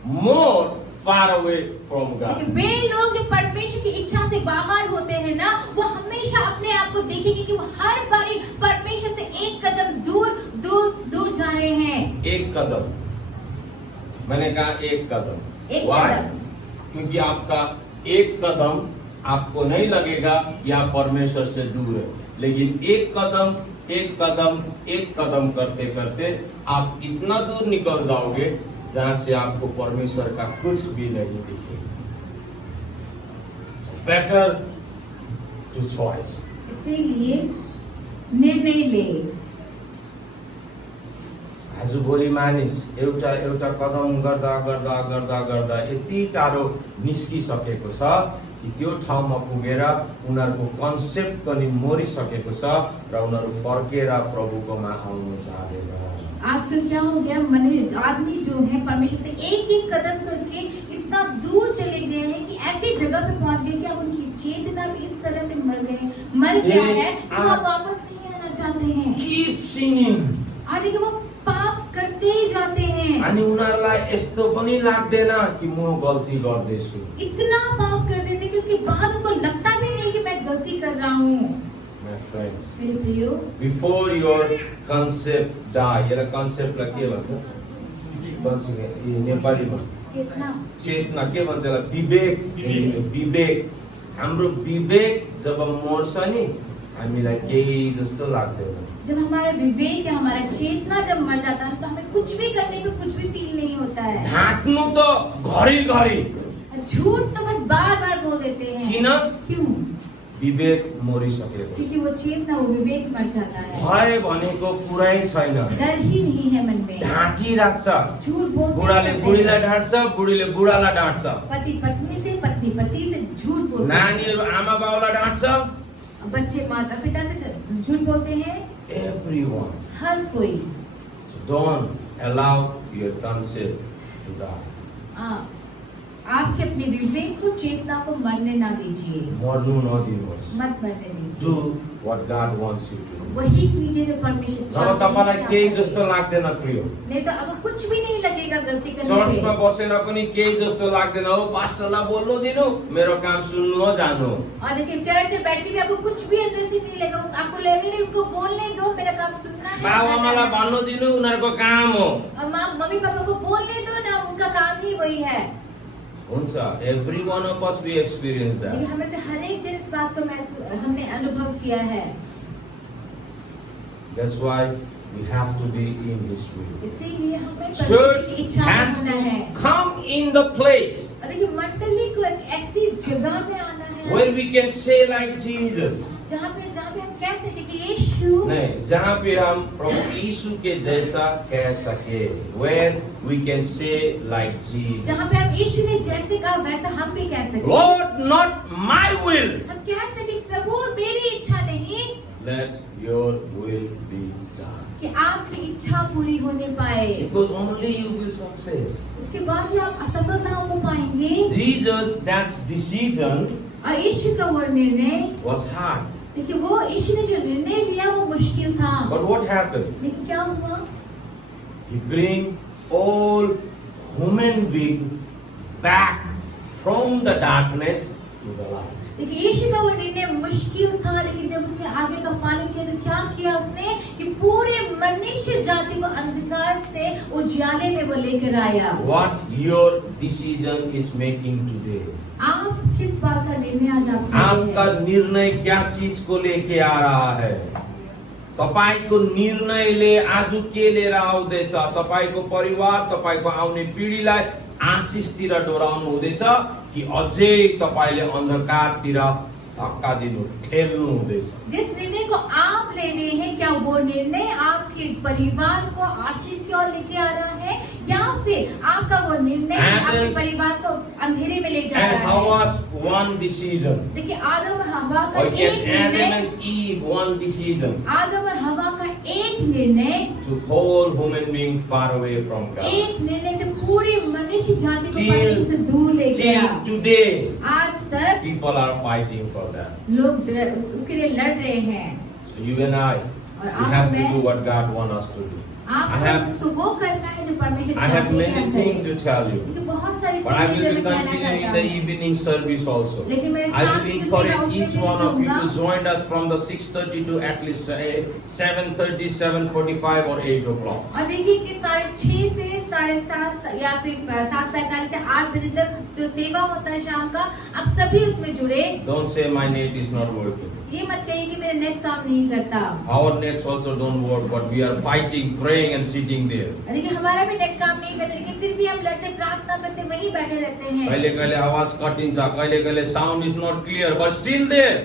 more far away from God. लेकिन वे लोग जो परमेश्वर की इच्छा से बाहर होते हैं ना, वो हमेशा अपने आप को देखेंगे कि वो हर बारी परमेश्वर से एक कदम दूर दूर दूर जा रहे हैं। एक कदम, मैंने कहा एक कदम। एक Why? कदम। क्योंकि आपका एक कदम आपको नहीं लगेगा कि आप परमेश्वर से दूर है, लेकिन एक कदम करते करते आप इतना दूर निकल जाओगे जहां से आपको परमेश्वर का कुछ भी नहीं दिखेगा। बेटर टू चॉइस, इसीलिए निर्णय ले। आजभोलि मानिस एउटा एउटा कदम गर्दा गर्दा गर्दा गर्दा यति टाढो निस्किसकेको छ कि त्यो ठाउँमा पुगेर उनीहरूको कन्सेप्ट पनि मरिसकेको छ र उनीहरू फर्केर प्रभुकोमा आउनु चाहेन। आजकल क्या हो गया, आदमी जो है परमेश्वर से एक एक कदम करके इतना दूर चले गए हैं कि ऐसी जगह पे पहुंच गए कि अब उनकी चेतना भी इस तरह से मर गया है कि वो वापस नहीं आना चाहते हैं। कीप सिनिङ, आदि कि वो पाप करते ही जाते हैं। अनि उनीहरूलाई यस्तो पनि लाग्दैन कि म गल्ती गर्दैछु। इतना पाप कर देते कि उसके बाद उनको लगता भी नहीं कि मैं गलती कर रहा हूँ। My friends, मेरे प्रियो, before your concept die, यसलाई कन्सेप्टलाई के भन्छ नेपालीमा? चेतना के भन्छ यसलाई? विवेक। हाम्रो विवेक जब मर्छ नि हामीलाई केही जस्तो लाग्दैन। जब हमारा विवेक या हमारा चेतना जब मर जाता है तो हमें कुछ भी करने में कुछ भी फील नहीं होता है। ढाँट्नु त घरी झूठ तो बस बार बार बोल देते हैं। क्यों? विवेक मरिसकेको, क्योंकि वो चेतना, वो विवेक मर जाता है। भय भनेको कुरै छैन, डर ही नहीं है मन में, ढाँटिराख्छ। झूठ बोलते बुढाले बुढीलाई ढाँट्छ, बुढीले बुढालाई ढाँट्छ, पति पत्नी से, पत्नी पति से झूठ बोलते, नानीहरू आमा बाउलाई ढाँट्छ, बच्चे माता पिता से झूठ बोलते हैं। everyone. हर कोई। So don't allow your concept to die. आपके अपने विवेक को, चेतना को मरने ना दीजिए, मर्नु नदिनुहोस्। मत मरने दीजिए। Do what God wants you to do. वही कीजिए जो परमेश्वर चाहते हैं। जब तपाईलाई केही जस्तो लाग्दैन प्रियो, नहीं तो अब कुछ भी नहीं लगेगा गलती करने पे। चर्चमा बसेर पनि केही जस्तो लाग्दैन हो, पास्टरलाई बोल्नु दिनु, मेरो काम सुन्नु हो, जानु हो। और देखिए चर्च में बैठ के भी आपको कुछ भी अंदर से नहीं लगेगा, आपको लगेगा उनको बोलने दो, मेरा काम सुनना है। बाबुआमालाई भन्नु दिनु, उनीहरूको काम हो। और मम्मी पापा को बोलने दो ना, उनका काम ही वही है। हुन्छ, every one of us we experience that. लेकिन हमें से हर एक जन इस बात को हमने अनुभव किया है। That's why we have to be in His will. इसीलिए हमें परमेश्वर Church की इच्छा has में आना है। to come in the place और देखिए मंडली को एक ऐसी जगह में आना है where we can say like Jesus. जहाँ पे हम कह सके कि यीशु, नहीं, जहाँ पे हम प्रभु यीशु के जैसा कह सके, where we can say like Jesus. जहाँ पे हम यीशु ने जैसे कहा वैसा हम भी कह सके। Lord, not my will. हम कह सके प्रभु मेरी इच्छा नहीं, Let your will be done. कि आपकी इच्छा पूरी होने पाए। Because only you will success. उसके बाद ही आप असफलता हो पाएंगे। Jesus, that decision और यीशु का वो निर्णय, was hard. देखिए वो यीशु ने जो निर्णय लिया वो मुश्किल था। But what happened? लेकिन क्या हुआ? He bring all human being back from the darkness to the light. देखिए यीशु का वो निर्णय मुश्किल था, लेकिन जब उसने आगे का पालन किया तो क्या किया उसने कि पूरे मनुष्य जाति को अंधकार से उजाले में वो लेकर आया। What your decision is making today? आप किस बात का निर्णय आज आप कर रहे आपका हैं? निर्णय क्या चीज को लेके आ रहा है? तपाईको निर्णयले आज के लिएर आउँदैछ? तपाईको परिवार, तपाईको आउने पिढीलाई आशिषतिर डोराउनु हुँदैछ कि अझै तपाईले अन्धकारतिर धक्का दिनु ठेल्नु हुँदैछ। जिस निर्णय को आप ले रहे हैं, क्या वो निर्णय आपके परिवार को आशीष की ओर लेके आ रहा है, या फिर आपका वो निर्णय आपके परिवार को अंधेरे में ले जा And रहा है? Hawa's one decision. देखिए आदम और हवा का Or yes, एक Adam निर्णय, and Eve one decision आदम और हवा का एक निर्णय, to whole human being far away from God. एक निर्णय से पूरी मनुष्य जाति को Till- परमेश्वर से दूर ले गया। Till today, आज तक people are fighting for that. लोग उसके लिए लड़ रहे हैं, So you and I, और we आप have और to मैं, do what God wants us to do. I आपको have- मुझको वो करना है जो परमेश्वर I have चाहते हैं कि many हम things करें। to tell you, लेकिन बहुत सारी but I चीजें जो will be मैं कहना continuing चाहता the हूँ, evening service also. लेकिन मैं I शाम will की जो सेवा encourage उसमें each भी one of you कहूँगा। to join us from the 6:30 to at least 7:30, 7:45 or 8 o'clock. और देखिए कि 6:30 से 7:30 या फिर 7:45 से 8 बजे तक जो सेवा होता है शाम का, आप सभी उसमें जुड़े। Don't say my net is not working. ये मत कहिए कि मेरा नेट काम नहीं करता। Our nets also don't work, but we are fighting, praying and sitting there. देखिए हमारा भी नेट काम नहीं करता, लेकिन फिर भी हम लड़ते, प्रार्थना करते, वहीं बैठे रहते हैं। कहिले आवाज कटिन्छ, कहिले sound is not clear, but still there.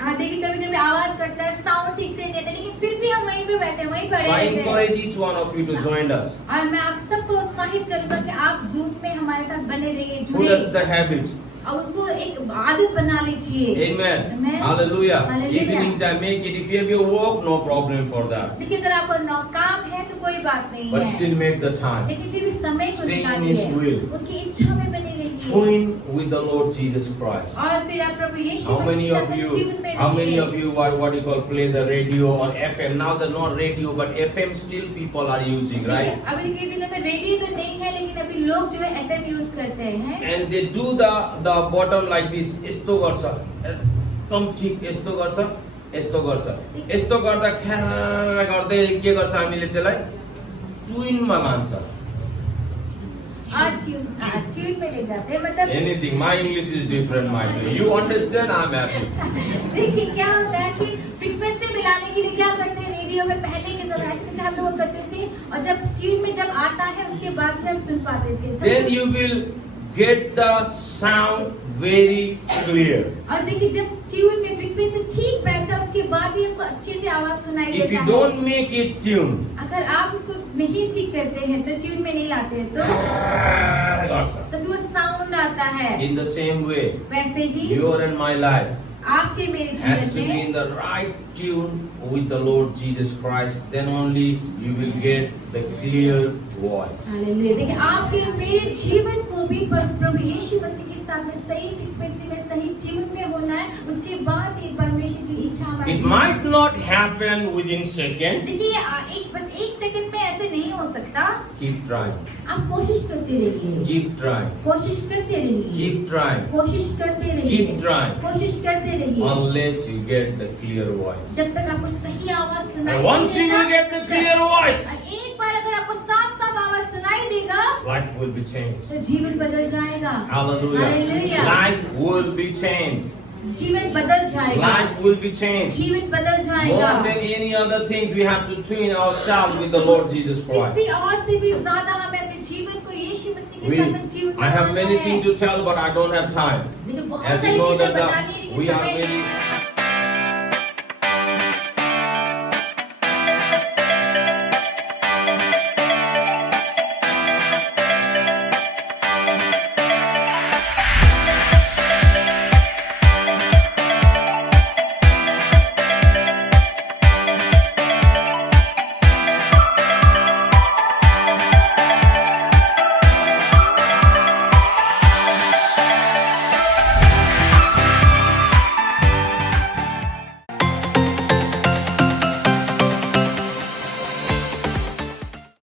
हाँ देखिए कभी कभी आवाज करता है, साउंड ठीक से नहीं आता, लेकिन फिर भी हम वहीं पे बैठे, वहीं पड़े So I रहते हैं। encourage each one of you to join us. और मैं आप सबको उत्साहित करूंगा कि आप जूम में हमारे साथ बने रहिए, Put जुड़े, us the habit. और उसको एक आदत बना लीजिए। Amen. Amen. Hallelujah. Hallelujah. Evening time, make it. If you have your work, no problem for that. देखिए अगर आपको काम है तो कोई बात नहीं But है, still make the time. लेकिन फिर भी समय को Stay in His निकालिए, will. उनकी इच्छा में बने रहिए, Tune with the Lord Jesus Christ. और फिर आप प्रभु यीशु How मसीह many के of साथ you? ट्यून में How many रहिए। of you what you call play the radio or FM? Now they're not radio, but FM still people are using, right? देखिए, अभी के दिनों में रेडियो तो नहीं है, लेकिन अभी लोग जो है एफएम यूज करते हैं। And they do the bottom like this. यस्तो गर्छ, एकदम ठीक यस्तो गर्छ, यस्तो गर्छ, यस्तो गर्दा ख्यार गर्दै के गर्छ हामीले त्यसलाई ट्विनमा लान्छ। और ट्यून पे ले जाते हैं, मतलब Anything, my English is different, my dear. You understand? I'm happy. देखिए क्या होता है कि फ्रीक्वेंसी मिलाने के लिए क्या करते हैं, रेडियो में पहले के समय ऐसे करते हम लोग करते थे, और जब ट्यून में जब आता है उसके बाद में हम सुन पाते थे। Then you will get the sound very clear. और देखिए जब ट्यून में फ्रीक्वेंसी ठीक बैठता है उसके बाद ही हमको अच्छे से आवाज सुनाई If you देता है। don't make it tune, अगर आप उसको नहीं ठीक करते हैं तो ट्यून में नहीं लाते हैं तो गर्छ। फिर वो साउंड आता है। In the same way, वैसे ही your and my life आपके मेरे has to जीवन be में in the right tune with the Lord Jesus Christ. Then only you will get the clear voice. Hallelujah. देखिए आपके मेरे जीवन को भी प्रभु यीशु मसीह के साथ में सही फ्रीक्वेंसी में सही ट्यून में होना है, उसके बाद ही परमेश्वर की इच्छा हमारे It जीवन might not happen within second. देखिए बस एक सेकंड में ऐसे नहीं हो सकता। Keep trying. आप कोशिश करते रहिए, Keep trying. कोशिश करते रहिए, Keep trying. कोशिश करते रहिए, Keep trying. कोशिश करते रहिए, Unless you get the clear voice. जब तक आपको सही आवाज सुनाई And once you देगा, will get the clear voice, एक बार अगर आपको साफ साफ आवाज सुनाई देगा life will be changed. तो जीवन बदल जाएगा। Hallelujah. Hallelujah. Life will be changed. जीवन बदल जाएगा, Life will be changed. जीवन बदल जाएगा। More than any other things, we have to tune ourselves with the Lord Jesus Christ. इससे और से भी ज्यादा हमें अपने जीवन को यीशु मसीह के साथ में tune I have banana many है। things to tell, but I don't have time. देखिए बहुत As सारी you know चीजें that बतानी है, we लेकिन are समय very नहीं है।